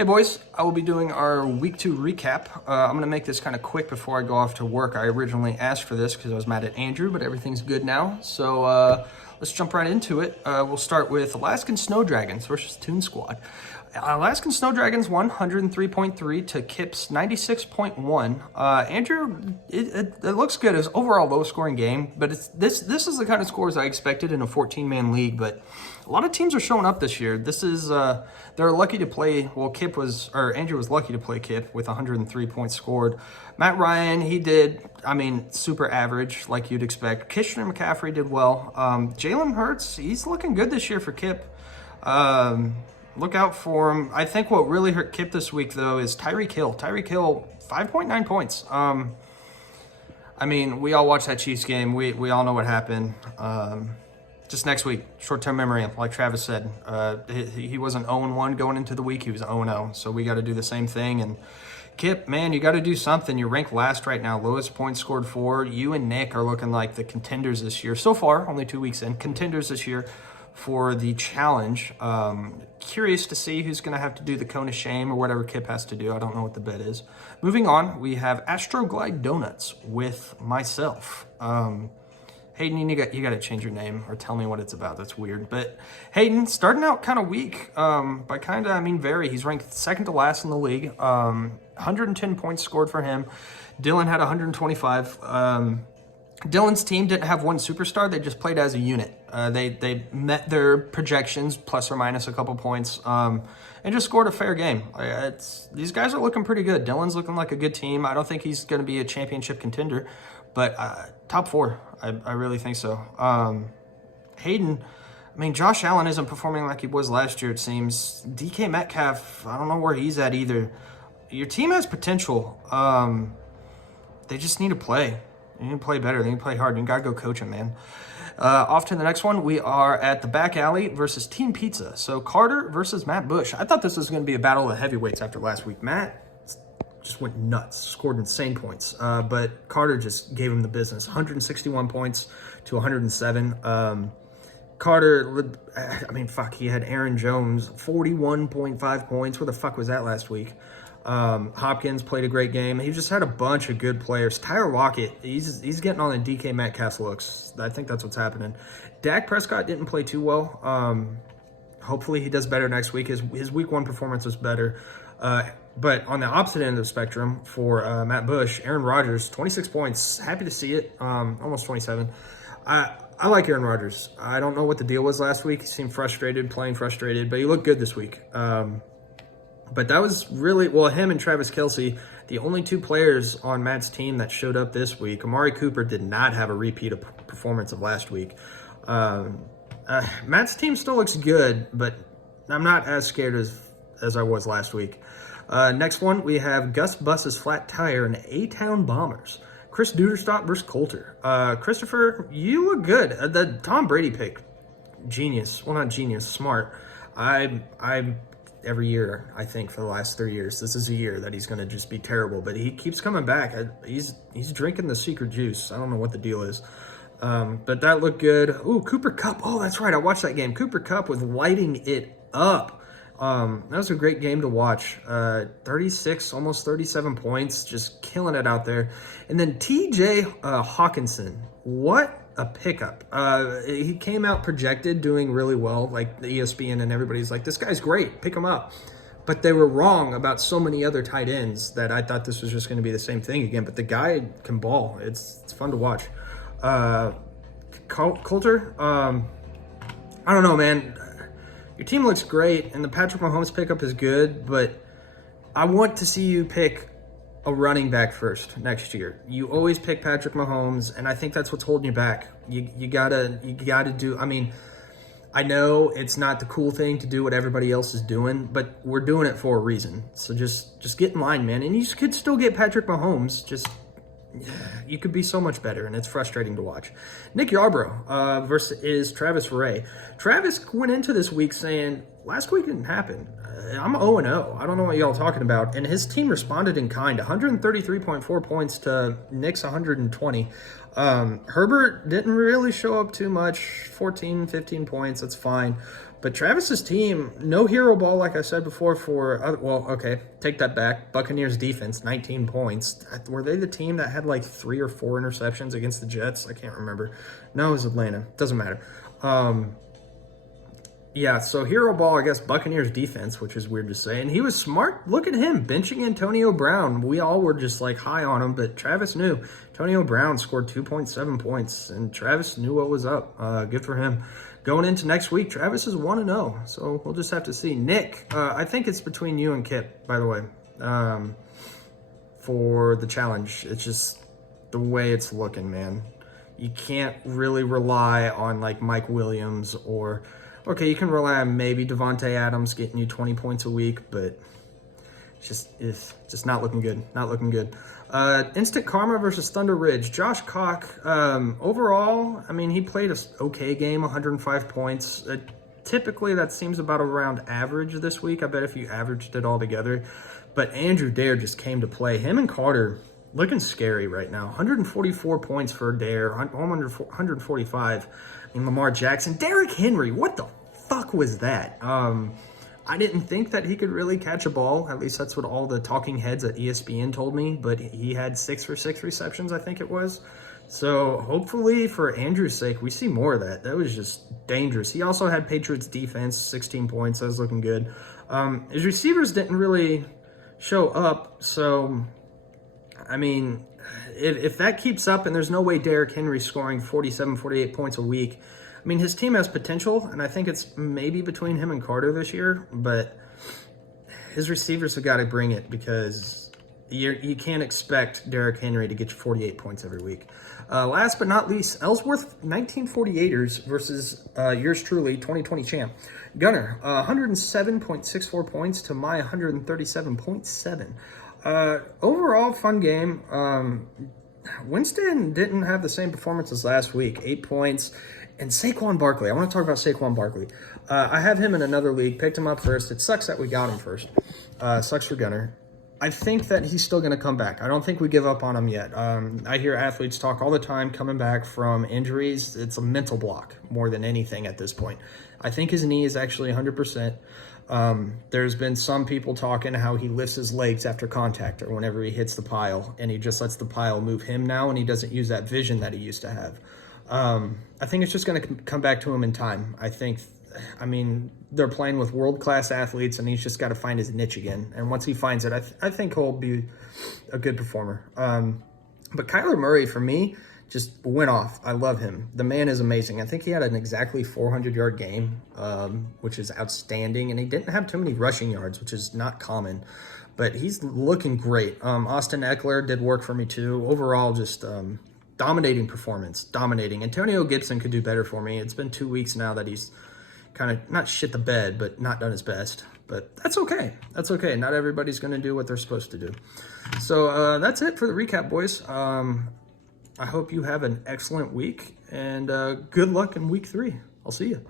Hey boys, I will be doing our week 2 recap. I'm going to make this kind of quick before I go off to work. I originally asked for this because I was mad at Andrew, but everything's good now. So let's jump right into it. We'll start with Alaskan Snow Dragons versus Toon Squad. Alaskan Snow Dragons won 103.3 to Kip's 96.1. Andrew, it looks good. It was overall low scoring game, but this is the kind of scores I expected in a 14-man league, but a lot of teams are showing up this year. This is they're lucky to play. Well, Andrew was lucky to play Kip with 103 points scored. Matt Ryan, he did, super average like you'd expect. Kishner McCaffrey did well. Jalen Hurts, he's looking good this year for Kip. Look out for him. I think what really hurt Kip this week, though, is Tyreek Hill. Tyreek Hill, 5.9 points. We all watched that Chiefs game. We all know what happened. Just next week, short-term memory, like Travis said. He wasn't 0-1 going into the week. He was 0-0. So we got to do the same thing. And Kip, man, you got to do something. You're ranked last right now. Lowest points scored for. You and Nick are looking like the contenders this year. So far, only 2 weeks in. Contenders this year for the challenge. Curious to see who's going to have to do the cone of shame or whatever Kip has to do. I don't know what the bet is. Moving on, we have Astroglide Donuts with myself. Hayden, you got to change your name or tell me what it's about. That's weird. But Hayden, starting out kind of weak. By kind of, I mean very. He's ranked second to last in the league. 110 points scored for him. Dylan had 125. Dylan's team didn't have one superstar. They just played as a unit. They met their projections, plus or minus a couple points, and just scored a fair game. These guys are looking pretty good. Dylan's looking like a good team. I don't think he's going to be a championship contender, but top 4. I really think so. Hayden, Josh Allen isn't performing like he was last year, it seems. DK Metcalf, I don't know where he's at either. Your team has potential. They just need to play. They need to play better. They need to play hard. You got to go coach them, man. Off to the next one. We are at the Back Alley versus Team Pizza. So Carter versus Matt Bush. I thought this was going to be a battle of heavyweights after last week. Matt just went nuts, scored insane points. But Carter just gave him the business. 161 points to 107. Carter, he had Aaron Jones, 41.5 points. Where the fuck was that last week? Hopkins played a great game. He just had a bunch of good players. Tyler Lockett, he's getting on the DK Metcalf's looks. I think that's what's happening. Dak Prescott didn't play too well. Hopefully he does better next week. His week 1 performance was better. But on the opposite end of the spectrum for Matt Bush, Aaron Rodgers, 26 points. Happy to see it. Almost 27. I like Aaron Rodgers. I don't know what the deal was last week. He seemed frustrated, playing frustrated, but he looked good this week. But that was really, him and Travis Kelce, the only 2 players on Matt's team that showed up this week. Amari Cooper did not have a repeat of performance of last week. Matt's team still looks good, but I'm not as scared as I was last week. Next one, we have Gus Bus's Flat Tire and A-Town Bombers. Chris Duderstock versus Coulter. Christopher, you look good. The Tom Brady pick, genius. Well, not genius, smart. I'm every year, I think, for the last 3 years. This is a year that he's going to just be terrible, but he keeps coming back. He's drinking the secret juice. I don't know what the deal is. But that looked good. Ooh, Cooper Kupp. Oh, that's right. I watched that game. Cooper Kupp was lighting it up. That was a great game to watch. 36, almost 37 points, just killing it out there. And then TJ Hawkinson. What a pickup. He came out projected doing really well, like the ESPN and everybody's like, this guy's great, pick him up. But they were wrong about so many other tight ends that I thought this was just going to be the same thing again. But the guy can ball. It's fun to watch. Coulter, I don't know, man. Your team looks great, and the Patrick Mahomes pickup is good, but I want to see you pick a running back first next year. You always pick Patrick Mahomes, and I think that's what's holding you back. You gotta do. I know it's not the cool thing to do what everybody else is doing, but we're doing it for a reason. So just get in line, man. And you could still get Patrick Mahomes. You could be so much better, and it's frustrating to watch. Nick Yarbrough versus Travis Ray. Travis went into this week saying, last week didn't happen. I'm 0-0. I don't know what y'all talking about. And his team responded in kind. 133.4 points to Nick's 120. Herbert didn't really show up too much. 14, 15 points. That's fine. But Travis's team, no hero ball, like I said before, well, okay, take that back. Buccaneers defense, 19 points. Were they the team that had like 3 or 4 interceptions against the Jets? I can't remember. No, it was Atlanta. Doesn't matter. Yeah, so hero ball, I guess, Buccaneers defense, which is weird to say. And he was smart. Look at him benching Antonio Brown. We all were just like high on him, but Travis knew. Antonio Brown scored 2.7 points, and Travis knew what was up. Good for him. Going into next week, Travis is 1-0, so we'll just have to see. Nick, I think it's between you and Kip, by the way, for the challenge. It's just the way it's looking, man. You can't really rely on like Mike Williams or, okay, you can rely on maybe Devontae Adams getting you 20 points a week, but it's just not looking good. Not looking good. Instant Karma versus Thunder Ridge. Josh Cock, overall, I mean, he played a okay game, 105 points. Typically, that seems about around average this week. I bet if you averaged it all together. But Andrew Dare just came to play. Him and Carter looking scary right now. 144 points for Dare, 145 in Lamar Jackson. Derrick Henry, what the fuck was that? I didn't think that he could really catch a ball. At least that's what all the talking heads at ESPN told me. But he had 6 for 6 receptions, I think it was. So hopefully for Andrew's sake, we see more of that. That was just dangerous. He also had Patriots defense, 16 points. That was looking good. His receivers didn't really show up. So, I mean, if that keeps up and there's no way Derrick Henry's scoring 47, 48 points a week, I mean, his team has potential, and I think it's maybe between him and Carter this year, but his receivers have got to bring it because you can't expect Derrick Henry to get you 48 points every week. Last but not least, Ellsworth 1948ers versus yours truly, 2020 champ. Gunner, 107.64 points to my 137.7. Overall, fun game. Winston didn't have the same performance as last week, 8 points. And Saquon Barkley, I want to talk about Saquon Barkley. I have him in another league, picked him up first. It sucks that we got him first. Sucks for Gunner. I think that he's still going to come back. I don't think we give up on him yet. I hear athletes talk all the time coming back from injuries. It's a mental block more than anything at this point. I think his knee is actually 100%. There's been some people talking how he lifts his legs after contact or whenever he hits the pile, and he just lets the pile move him now, and he doesn't use that vision that he used to have. I think it's just going to come back to him in time. I mean, they're playing with world-class athletes, and he's just got to find his niche again. And once he finds it, I think he'll be a good performer. But Kyler Murray, for me, just went off. I love him. The man is amazing. I think he had an exactly 400-yard game, which is outstanding. And he didn't have too many rushing yards, which is not common. But he's looking great. Austin Eckler did work for me, too. Overall, just dominating performance. Dominating. Antonio Gibson could do better for me. It's been 2 weeks now that he's kind of not shit the bed, but not done his best. But that's okay. That's okay. Not everybody's going to do what they're supposed to do. So that's it for the recap, boys. I hope you have an excellent week, and good luck in week 3. I'll see you.